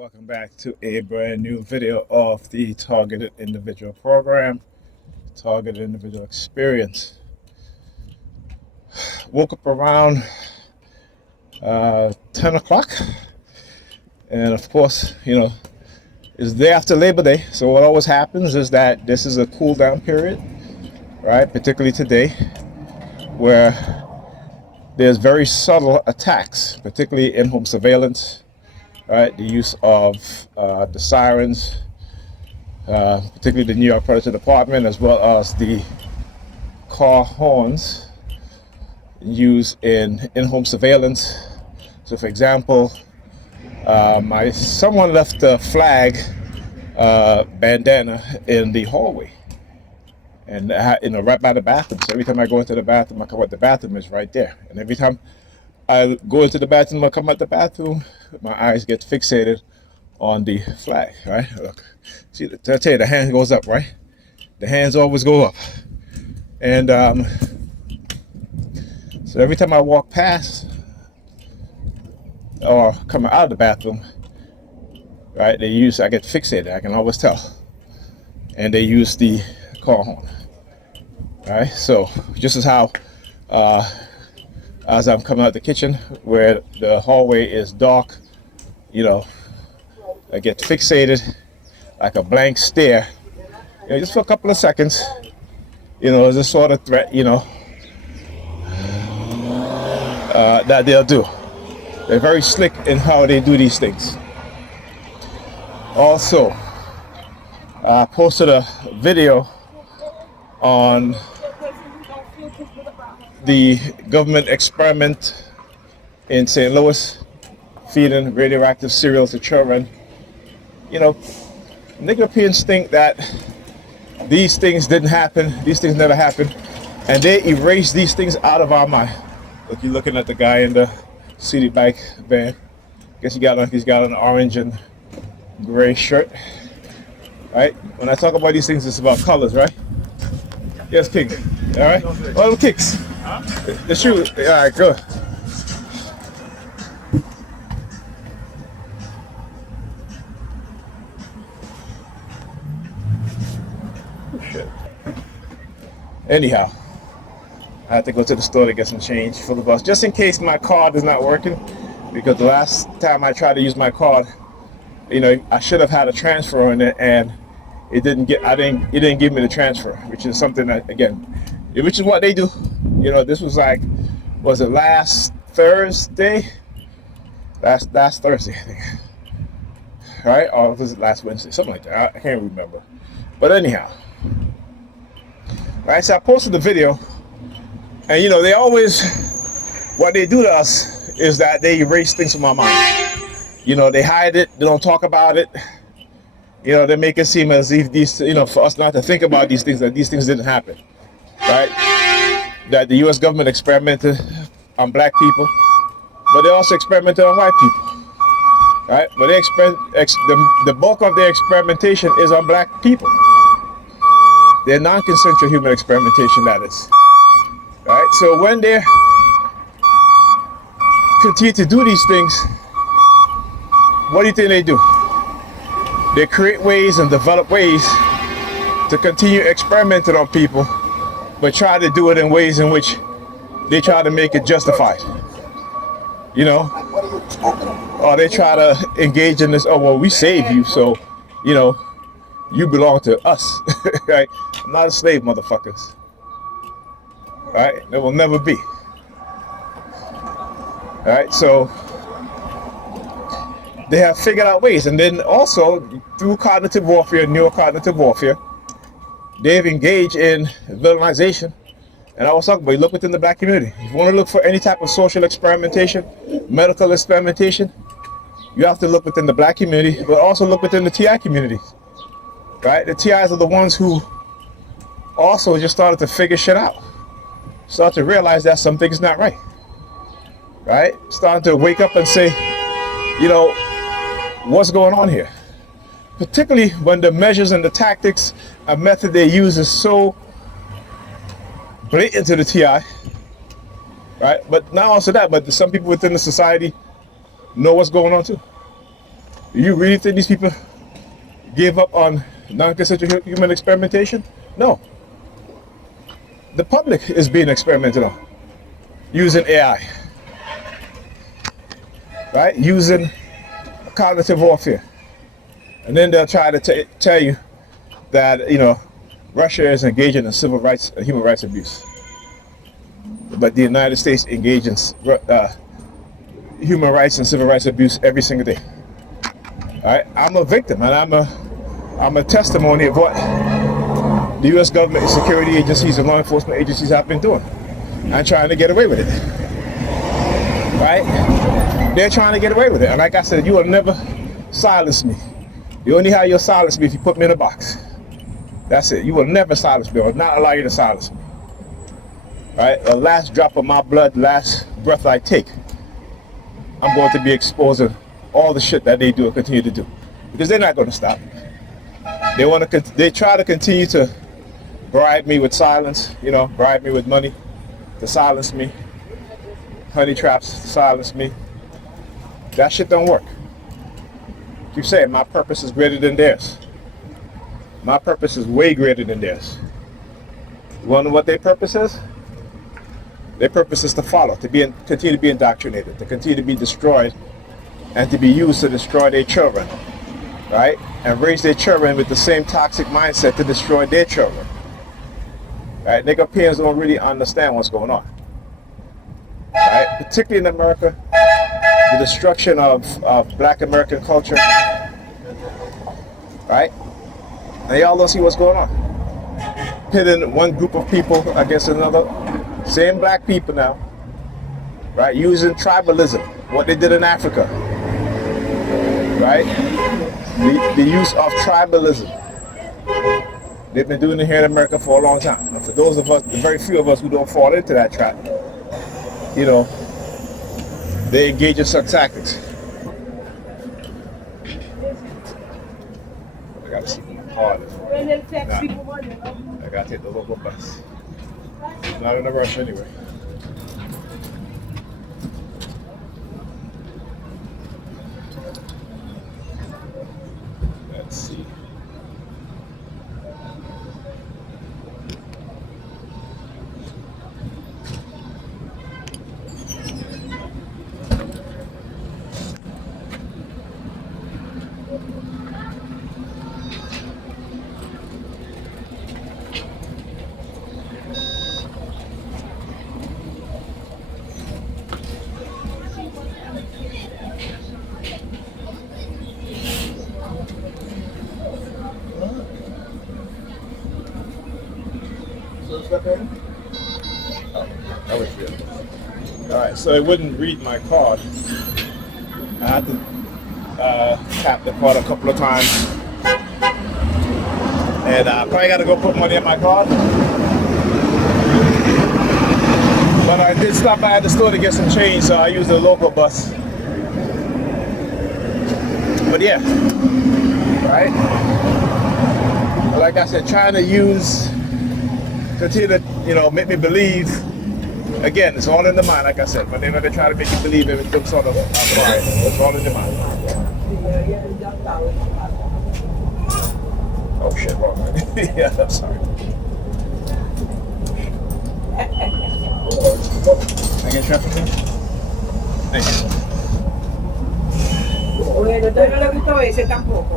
welcome back to a brand new video of the Targeted Individual Program, Targeted Individual Experience. Woke up around 10 o'clock, and of course, it's the day after Labor Day, so what always happens is that this is a cool down period, right? Particularly today, where there's very subtle attacks, particularly in-home surveillance, right? The use of the sirens, particularly the New York Police Department, as well as the car horns used in-home surveillance. So, for example, someone left a flag bandana in the hallway, and right by the bathroom. So every time I go into the bathroom, I come out, the bathroom is right there, and every time I go into the bathroom, I come out the bathroom, my eyes get fixated on the flag, right? Look, see, I tell you, the hand goes up, right? The hands always go up. And so every time I walk past or come out of the bathroom, right, I get fixated, I can always tell. And they use the car horn, right? So just as how, as I'm coming out the kitchen where the hallway is dark, I get fixated like a blank stare, just for a couple of seconds, as a sort of threat, that they'll do. They're very slick in how they do these things. Also, I posted a video on the government experiment in St. Louis, feeding radioactive cereals to children. Europeans think that these things didn't happen, these things never happened, and they erase these things out of our mind. Look, you're looking at the guy in the city bike van. Guess he's got an orange and gray shirt, right? When I talk about these things, it's about colors, right? Yes, King. All right. All the kicks. The shoe. All right, good. Shit. Anyhow, I had to go to the store to get some change for the bus, just in case my card is not working. Because the last time I tried to use my card, I should have had a transfer on it, and it didn't give me the transfer, which is something that, again, which is what they do. This was was it last Thursday? Last Thursday, I think. Right? Or was it last Wednesday? Something like that. I can't remember. But anyhow. Right, so I posted the video, and they always, what they do to us is that they erase things from our mind. They hide it, they don't talk about it. They make it seem as if these, for us not to think about these things, that these things didn't happen, right? That the U.S. government experimented on black people, but they also experimented on white people, right? But the bulk of their experimentation is on black people. Their non-consensual human experimentation, that is, right? So when they continue to do these things, what do you think they do? They create ways and develop ways to continue experimenting on people, but try to do it in ways in which they try to make it justified. Or they try to engage in this, oh, well, we saved you, so, you belong to us. Right? I'm not a slave, motherfuckers. Right? There will never be. Right? So they have figured out ways, and then also through cognitive warfare, neurocognitive warfare, they've engaged in villainization. And I was talking about, you look within the black community. If you want to look for any type of social experimentation, medical experimentation, you have to look within the black community, but also look within the TI community. Right? The TIs are the ones who also just started to figure shit out. Start to realize that something's not right. Right? Starting to wake up and say, what's going on here? Particularly when the measures and the tactics and method they use is so blatant to the TI, right? But not also that, but some people within the society know what's going on too. Do you really think these people gave up on non-consensual human experimentation? No. The public is being experimented on using AI, right? Using cognitive warfare. And then they'll try to tell you that, Russia is engaging in civil rights and human rights abuse. But the United States engages in human rights and civil rights abuse every single day. All right? I'm a victim, and I'm a testimony of what the U.S. government and security agencies and law enforcement agencies have been doing. I'm trying to get away with it. Right? They're trying to get away with it. And like I said, you will never silence me. The only how you'll silence me if you put me in a box. That's it. You will never silence me. I will not allow you to silence me. Right? The last drop of my blood, last breath I take, I'm going to be exposing all the shit that they do and continue to do. Because they're not going to stop. They try to continue to bribe me with silence, bribe me with money to silence me, honey traps to silence me. That shit don't work. Keep saying my purpose is greater than theirs. My purpose is way greater than theirs. You want to know what their purpose is? Their purpose is to follow, continue to be indoctrinated, to continue to be destroyed, and to be used to destroy their children, right? And raise their children with the same toxic mindset to destroy their children. Right? Nigga parents don't really understand what's going on. Right? Particularly in America, the destruction of black American culture. Right? And y'all don't see what's going on. Pitting one group of people against another. Same black people now. Right? Using tribalism. What they did in Africa. Right? The use of tribalism. They've been doing it here in America for a long time. And for those of us, the very few of us who don't fall into that trap, they engage in such tactics. I gotta see my card. I gotta take the local bus. I'm not in a rush anyway. Let's see. Alright, so it wouldn't read my card. I had to tap the card a couple of times. And I probably got to go put money in my card. But I did stop by at the store to get some change, so I used the local bus. But yeah, right? Like I said, trying to continue to, make me believe. Again, it's all in the mind, like I said. But they try to make you believe in some sort of pride. It's all in the mind. Oh shit, wrong. Yeah, I'm sorry. I get traffic there? Thank you. Bueno, yo no le gustó ese tampoco.